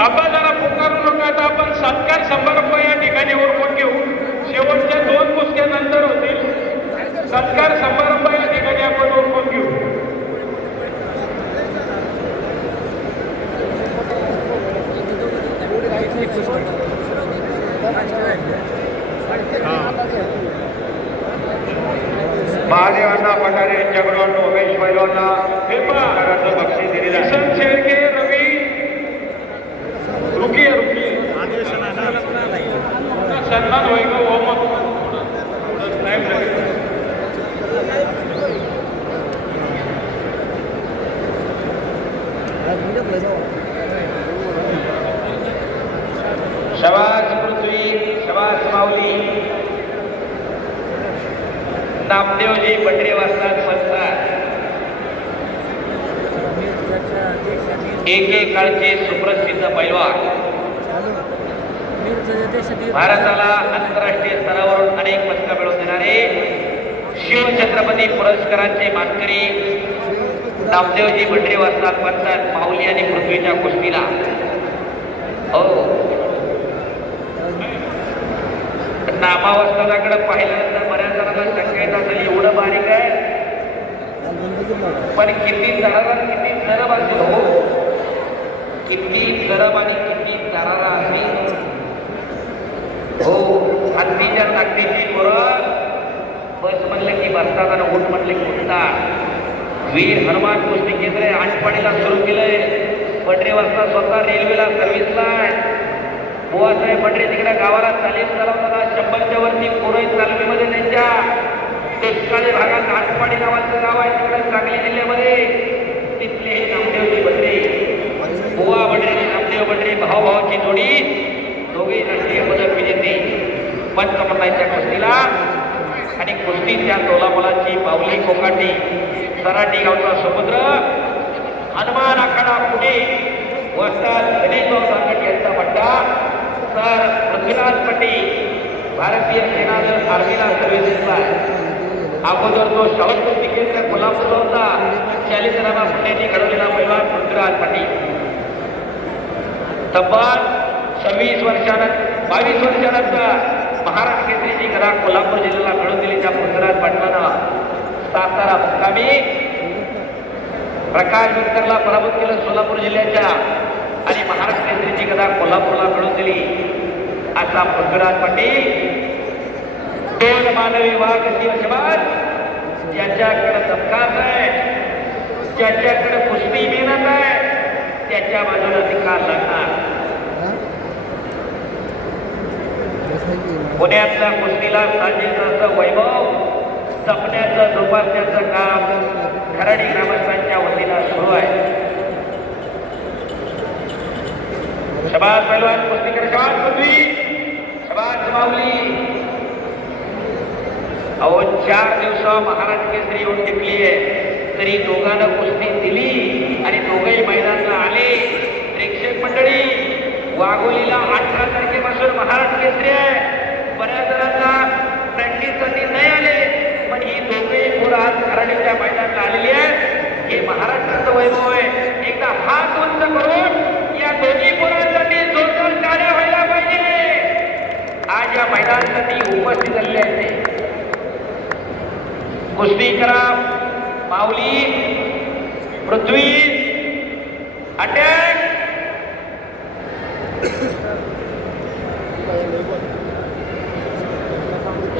आपण जरा पुकारू नका. आता आपण सत्कार समारंभ या ठिकाणी उरकून घेऊ. शेवटच्या 2 कुस्त्यानंतर होतील. सत्कार समारंभ या ठिकाणी आपण उरकून घेऊ. महादेवांना पठारे यांच्याकडून उमेश पैलवांना बक्षीस दिलेलं आहे. किसन शेळके, रवी रुकिये सन्मान होईल का? हो मग टाइम लागेल. शबास पृथ्वी, शबास माऊली. नामदेवजी बंडरे वाजतात बसतात. एकेकाळचे सुप्रसिद्ध पैलवान, भारताला आंतरराष्ट्रीय स्तरावरून अनेक पदक मिळवून देणारे शिवछत्रपती पुरस्कारांचे मानकरी नामदेवजी बंडरे वाजतात बसतात माऊली आणि पृथ्वीच्या कुस्तीला. हो, नामावस्ताकडे पाहिल्यानंतर बऱ्याच जणांना शंका येत असेल एवढं बारीक आहे, पण किती दरारा किती सरब असेल. हो, किती सरब आणि किती दरारा असेल. हो, हत्तीच्या ताकदीची पोरं बस म्हणलं की बसतात आणि ऊट म्हटलं की उठतात. वीर हनुमान कुस्ती केंद्र आठपाडीला सुरू केलंय. बंडरे वाजता स्वतः रेल्वेला सर्व्हिसला आहे. बुवासाहेब बंडरे तिकडे गावाला तालीम चालवताना 100च्या वरती पोरं तालमीमध्ये त्यांच्या दुष्काळी भागात आठपाडी नावाचं गाव आहे तिकडे सांगली जिल्ह्यामध्ये. तिथले हे नामदेवजी बंडरे, बुवा बंडरे, नामदेव बंडरे भावाभावाची जोडी, दोघे राष्ट्रीय पदक विजेते. पंचमतांच्या कुस्तीला आणि कुस्तीच्या तोलामोलाची बावली कोकाटी सराटी गावचा समुद्र हनुमान आखाडा पुणे वस्ताद गणेशभाऊ सांगट यांचा पट्टा. तर पृथ्वीराज पटेल भारतीय सेना दल आर्मीला सर्व्हिसेसला आहे. अगोदर जो शाहू कुस्ती केंद्र कोल्हापूरला होता, शालिसरामा पुण्याची घडवलेला पैलवान पृथ्वीराज पाटील. तब्बल 22 वर्षानंतर महाराष्ट्र केसरीची गदा कोल्हापूर जिल्ह्याला मिळवून दिली. त्या पृथ्वीराज पाटलानं सातारा मुक्कामी प्रकाश विठ्ठलला पराभूत केलं सोलापूर जिल्ह्याच्या आणि महाराष्ट्र केसरीची गदा कोल्हापूरला मिळवून दिली. असा पृथ्वीराज पाटील 2 मानवी वाघ दिवसभर ज्याच्याकडे दमखास आहे, ज्याच्याकडे कुस्ती मेहनत आहे, त्याच्या बाजूला निकाल लागणार. पुण्यातल्या कुस्तीला साजेचं वैभव जपण्याचं जोपासण्याचं काम खराडी ग्रामस्थांच्या वतीनं सुरू आहे. शबाज पैलवान कुस्तीकर, शबाज पृथ्वी, शबाज माऊली. अहो 4 दिवसा महाराष्ट्र केसरी येऊन टिकली आहे, तरी दोघांना कुस्ती दिली आणि दोघंही मैदानाला आले. प्रेक्षक मंडळी, वाघोलीला 18 तारखेपासून महाराष्ट्र केसरी आहे. बऱ्याच जणांना प्रॅक्टिससाठी नाही आले, पण ही दोघेही पोरं आज खराडीच्या मैदानाला आलेली आहेत. हे महाराष्ट्राचं वैभव आहे. एकदा हात उंच करून या दोन्ही पोरांसाठी जोरदार टाळ्या व्हायला पाहिजे. आज या मैदानासाठी उपस्थित झालेले आहेत ते. कुस्ती करा माऊली, पृथ्वी, अटॅक.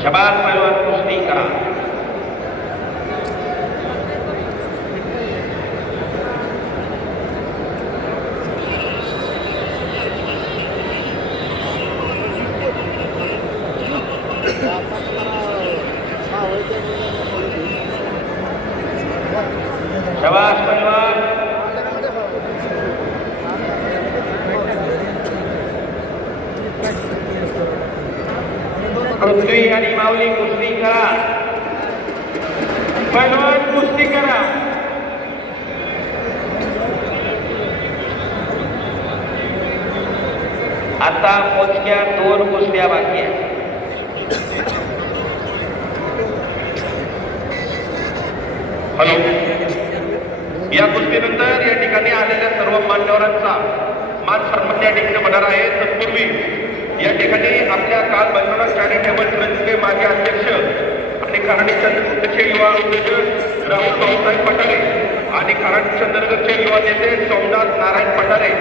शबाज पैलवान कुस्ती करा. शबाज पैलवान. पृथ्वी आणि माऊली कुस्ती करा. पैलवान कुस्ती करा. आता मोजक्या 2 कुस्त्या बाकी आहेत. हॅलो, या कुस्तीनंतर या ठिकाणी आलेल्या सर्व मान्यवरांचा मान सन्मान या ठिकाणी होणार आहे. तत्पूर्वी या ठिकाणी आपल्या काल बंधनात चॅरिटेबल ट्रस्टचे माजी अध्यक्ष आणि कराडी चंद्रपूरचे युवा उद्योजक राहुल भाऊसाहेब पठारे आणि कराडी चंद्रगडचे युवा नेते सोमनाथ नारायण पठारे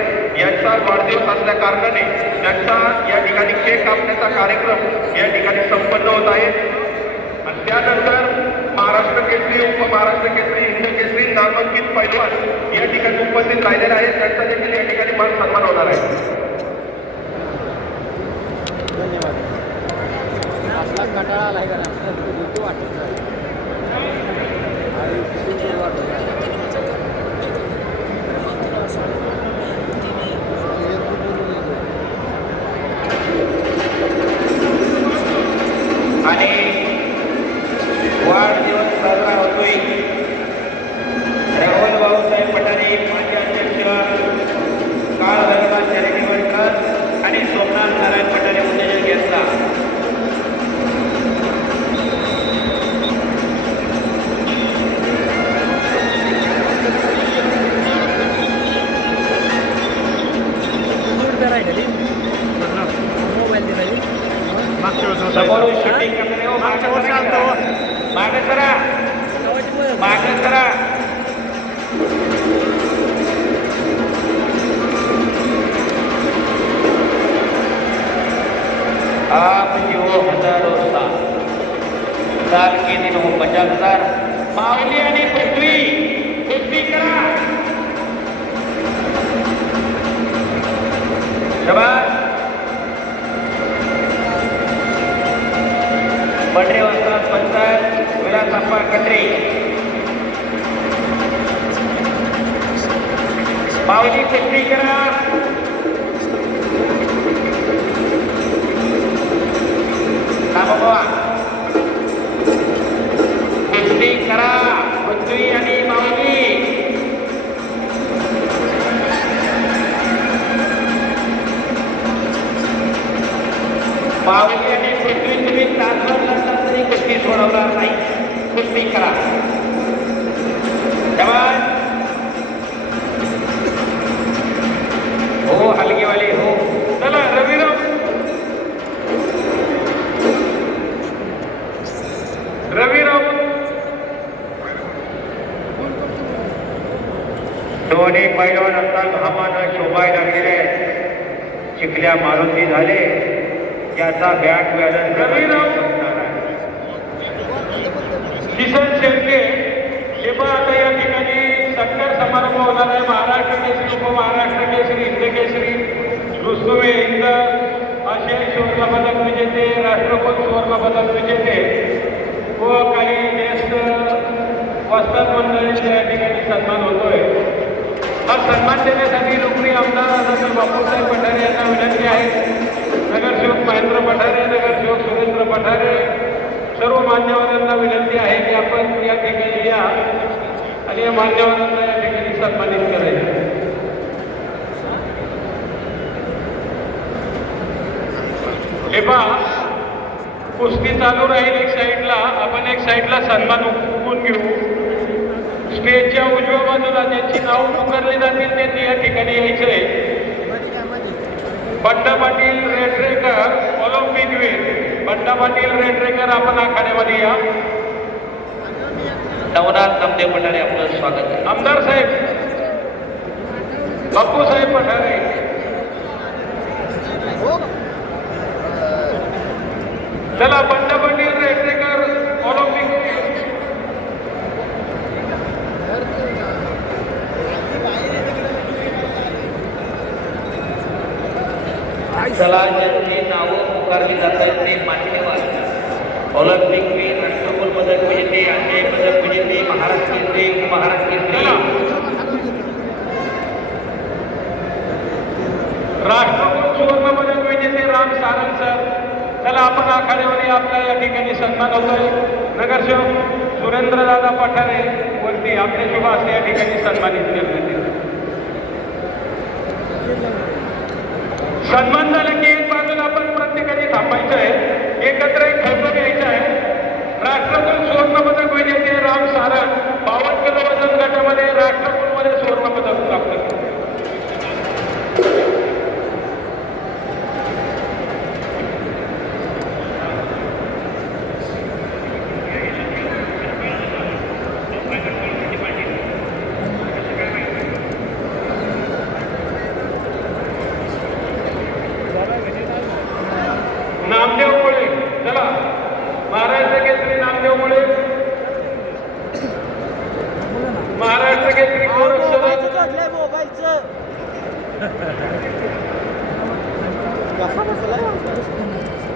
यांचा वाढदिवस असल्या कारणाने त्यांचा या ठिकाणी केक कापण्याचा कार्यक्रम या ठिकाणी संपन्न होत आहे. आणि त्यानंतर महाराष्ट्र केसरी, उपमहाराष्ट्र केसरी, हिंद केसरी नामांकित पैलवान या ठिकाणी उपस्थित राहिलेले आहेत. त्यांचा देखील या ठिकाणी मान सन्मान होणार आहे. धन्यवाद. आपला कंटाळा आला आहे का ऋतू वाटत आणि वाढदिवस साजरा होतोय. राहुल भाऊसाहेब पठारे माजी अध्यक्ष काळ धर्मात चॅरिटेबल ट्रस्ट आणि सोमनाथ नारायण पठारे उद्योजक यांचा मोबाईल दिला मागच्या समोरून शूटिंग करणारे हो, मागे करा, मागे करा. आप जो हजारों साल के दिन हो 50,000 माऊली आणि पृथ्वी करा. शाबास. बडरे वस्त्रात पंचायत विलासप्पा कटरे माऊली पृथ्वी करा. बाबा पृथ्वी करा. पृथ्वी आणि माऊली माऊली आणि पृथ्वी तुम्ही तासभर लागला तरी कुस्ती सोडवणार नाही. कुस्ती करा. जवान हो, हलगेवाले हो. चला रविराम दोन्ही पैलवान असतात घामानं शोभाय लागलेले आहेत. चिखल्या मारुती झाले याचा बॅट बॅलन्स किसन शेळके हे पण आता या ठिकाणी सत्कार समारंभ होणार आहे. महाराष्ट्र केसरी, उपमहाराष्ट्र केसरी, हिंद केसरी, रुस्तुवे हिंद, आशियाई सुवर्णपदक विजेते, राष्ट्रकुल सुवर्णपदक विजेते व काही ज्येष्ठ वस्ताद मंडळींचा या ठिकाणी सन्मान होतोय. हा सन्मान देण्यासाठी नोकरी आमदार आदरणीय बापूसाहेब पठारे यांना विनंती आहे. नगरसेवक महेंद्र पठारे, नगरसेवक सुरेंद्र पठारे, सर्व मान्यवरांना विनंती आहे की आपण या ठिकाणी या आणि या मान्यवरांना या ठिकाणी सन्मानित करायचं. हे पहा, कुस्ती चालू राहील. एक साईडला आपण एक साईडला सन्मान उकळून घेऊ. स्टेजच्या उजव्या बाजूला ज्यांची नाव पुकारली जातील त्यांनी या ठिकाणी यायचंय. बंडा पाटील रेडरेकर ऑलिम्पिकवीर, बंडा पाटील रेडरेकर आपण आखाड्यामध्ये या. नवनाथ नामदेव पठारे आपलं स्वागत आहे. आमदार साहेब बापूसाहेब पठारे, चला बंडा पाटील रेडरेकर ऑलिम्पिकवीर. चला ज्यांची नावं पुकारली जातात ते मान्यवर ऑलिम्पिकवीर, राष्ट्रकुल पदक विजेते, आशियाई पदक विजेते, महाराष्ट्र केसरी, उपमहाराष्ट्र केसरी, राष्ट्रकुल सुवर्ण पदक विजेते राम सारंग सर. चला आपण आखाड्यामध्ये आपला या ठिकाणी सन्मान होतोय. नगरसेवक सुरेंद्रदादा पठारे वरती आपल्या शुभ हस्ते या ठिकाणी सन्मानित करण्यात येईल. सन्मान झाला की एक बाजूला आपण प्रत्येकाने थांबायचं आहे. एकत्र एक फोटो घ्यायचा आहे. राष्ट्रकुल सुवर्णपदक विजेते राम सारंग 52 किलो वजन गटामध्ये राष्ट्रकुलमध्ये सुवर्णपदक प्राप्त केले. कसा बसलाय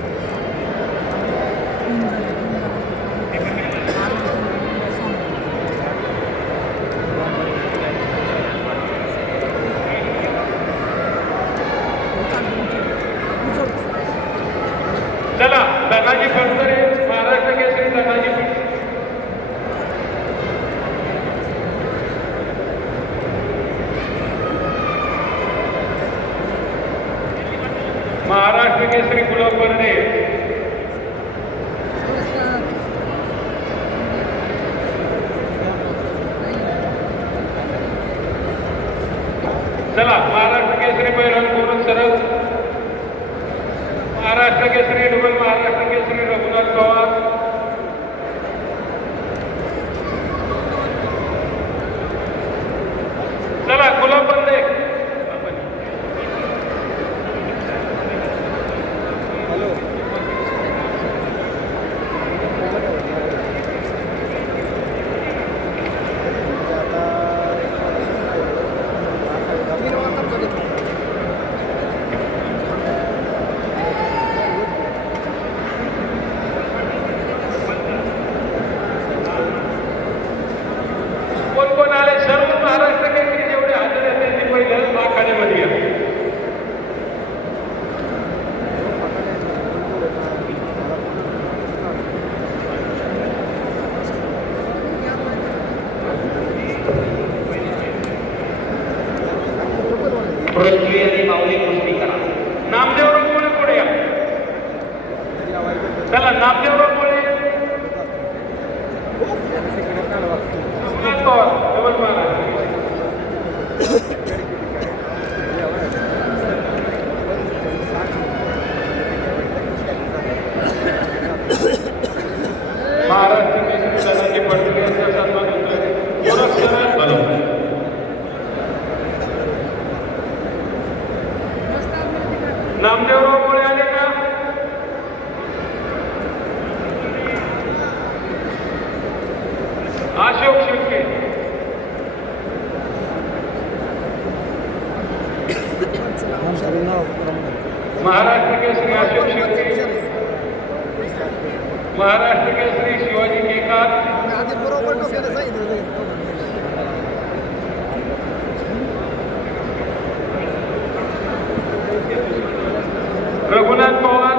चला धनाजी फडतरे महाराष्ट्र केसरी धनाजी फडतरे महाराष्ट्र केसरी गुलाब बर्डे चला महाराष्ट्र केसरी पैलवान कोण सरळ महाराष्ट्र केसरी डबल महाराष्ट्र केसरी रघुनाथ पवार चला गुलाब बर्डे हॅलो कोण कोण आले सर्व महाराष्ट्र केसरी जेवढे हजर आहेत त्यांनी पहिलं आखाड्यामध्ये या पृथ्वी आणि माऊली कुस्ती करा. नामदेवराव मुळे पुढे या चला नामदेवराव मुळे रघुनाथ पवार डबल महाराष्ट्र महाराष्ट्र केसरी धनाजी फडतरे यांचा सन्मान होतोय पुरस्कार बलवून नामदेवराव मुळे आले का अशोक शिर्के महाराष्ट्र केसरी अशोक शिर्के महाराष्ट्र केसरी शिवाजी केकार रघुनाथ पवार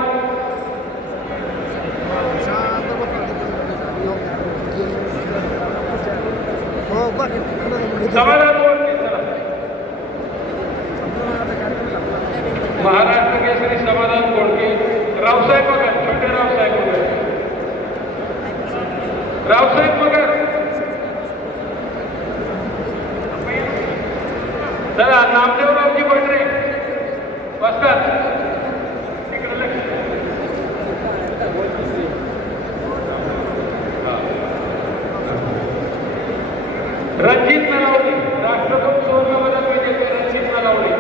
समाधान बोलते चला महाराष्ट्र केसरी समाधान बोलके रावसाहेब मगर छोटे रावसाहेब मगर रावसाहेब मगर चला नामदेवरावजी बंडरे बसतात तिकडे लक्ष रणजित नलावडे राष्ट्रकुल सुवर्ण पदक विजेते रणजित नलावडे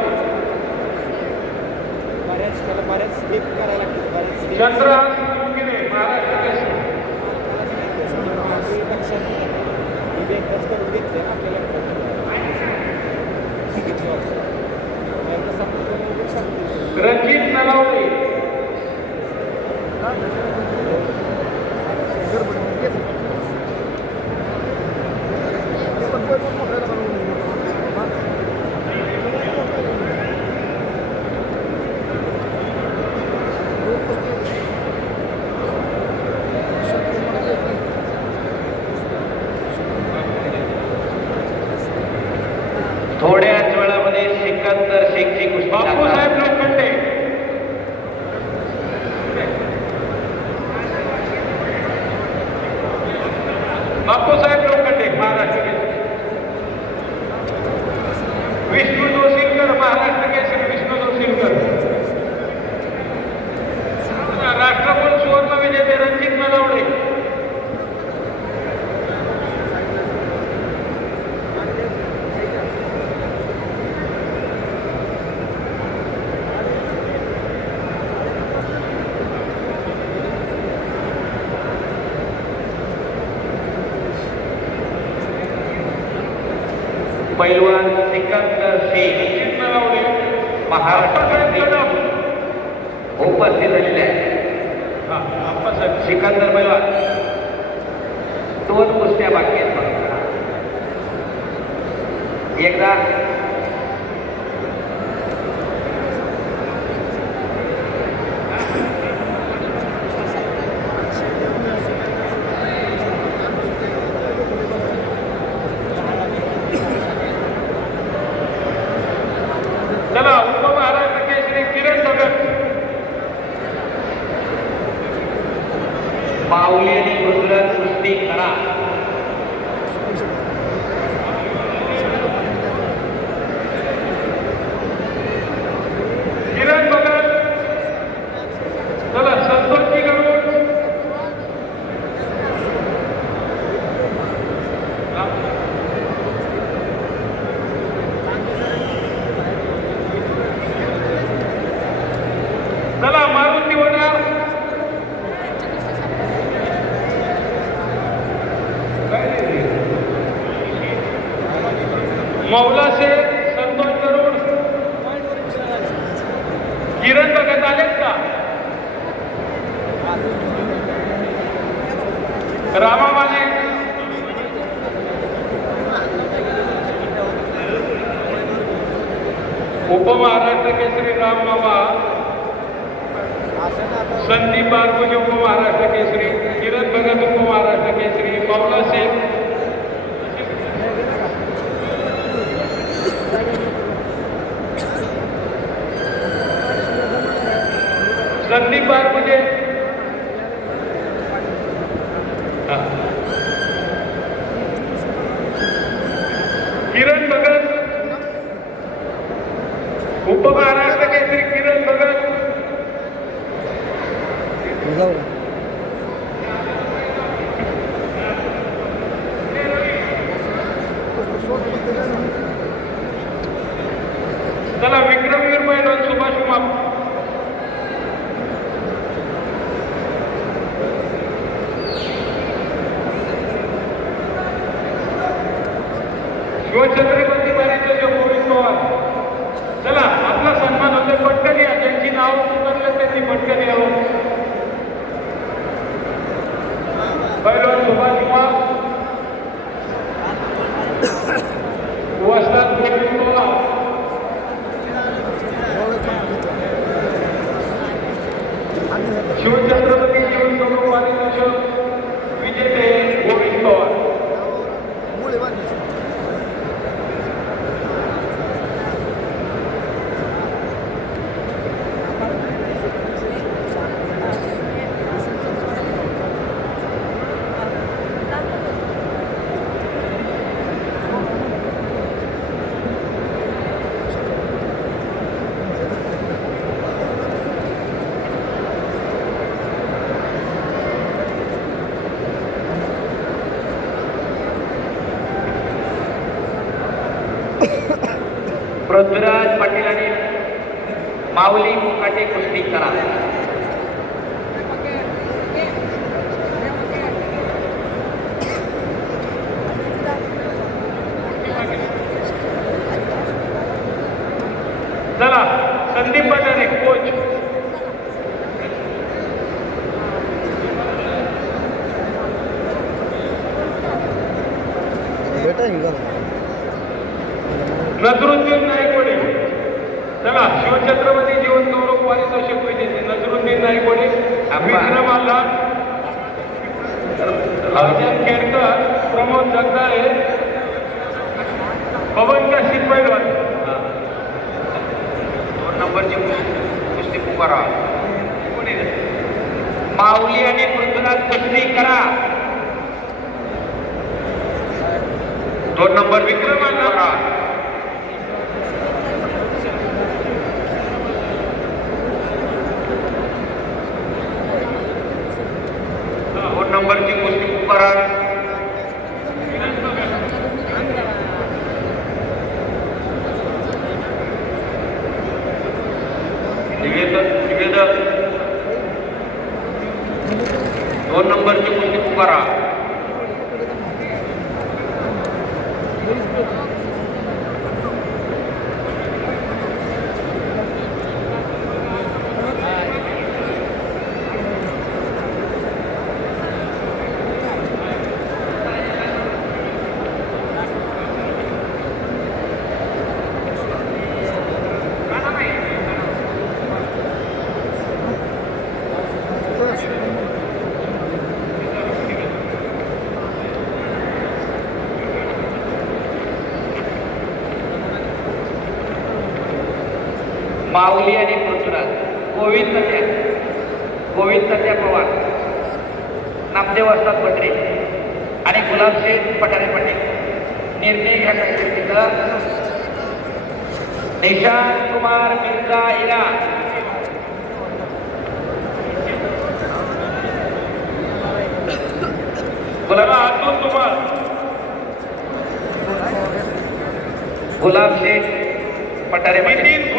बऱ्याच स्टेप करायला लागतात बऱ्याच चंद्रहास निमगिरे महाराष्ट्र केसरी लक्षात करून घेतले ना आपल्याला रणजित नलावडे थोड्याच वेळामध्ये सिकंदर शेखची कुस्ती बापूसाहेब लोखंडे बापूसाहेब लोखंडे महाराष्ट्र केसरी विष्णू जोशीलकर महाराष्ट्र केसरी विष्णू जोशीलकर राष्ट्रकुल सुवर्ण विजेते रणजित नलावडे पैलवान सिकंदर शेख रणजित नलावडे महाराष्ट्र बापूसाहेब केसरी कदम उपस्थित झालेले आहे. हा आप्पासाहेब सिकंदर पैलवान 2 कुस्त्या बाकी आहेत बघा. एकदा चला उपमहाराष्ट्र केसरी किरण भगत माऊली आणि पृथ्वीराज कुस्ती करा. किरण भगत चला संतोषजी गरुड चला मारुती वडार मौला शेख संतोष गरुड किरण भगत आलेत का रामा माने उपमहाराष्ट्र केसरी राम बाबा संदीप बारगुजे उपमहाराष्ट्र केसरी किरण भगत उपमहाराष्ट्र केसरी मौला शेख संदीप बारगुजे किरण भगत उपमहाराष्ट्र केसरी किरण भगत चला विक्रमवीर पैलवान सुभाष उमाप शिवछत्रपती महाराज गोविंद पवार चला आपला सन्मान होते पटकन या ज्यांची नाव उतरले त्यांनी पटकन यावं पैलवान सुभाष उमाप वस्ताद गोविंद पवार शिवछत्रपती जीवन गौरव पारितोषिक विजेते गोविंद पवार पृथ्वीराज पाटील आणि माऊली मुकाटे कुस्ती करा. चला संदीप भंडारे कोच नजरुद्दीन नाईकवडे चला शिवछत्रपती जीवन गौरव पारितोषिक विजेते नजरुद्दीन नाईकवडे विक्रम आल्ला अभिजित केडकर प्रमोद जगदाळे पवन काशीद पैलवान 2 नंबरची कुस्ती पुकारा. माऊली आणि पृथ्वीराज कुस्ती करा. 2 नंबर विक्रम आल्ला. नंबरची कुस्ती पुकारा. निवेदक 2 नंबरची कुस्ती पुकारा. माऊली आणि पृथ्वीराज, गोविंद सत्या पवार, नामदेव असतात पटरे आणि गुलाबशेठ पठारे पटेल. निर्णय घ्या काहीतरी तिथं. निशांत कुमार मिर्झा इरा, चला अतुल कुमार, गुलाबशेठ पठारे पटेल. नितीन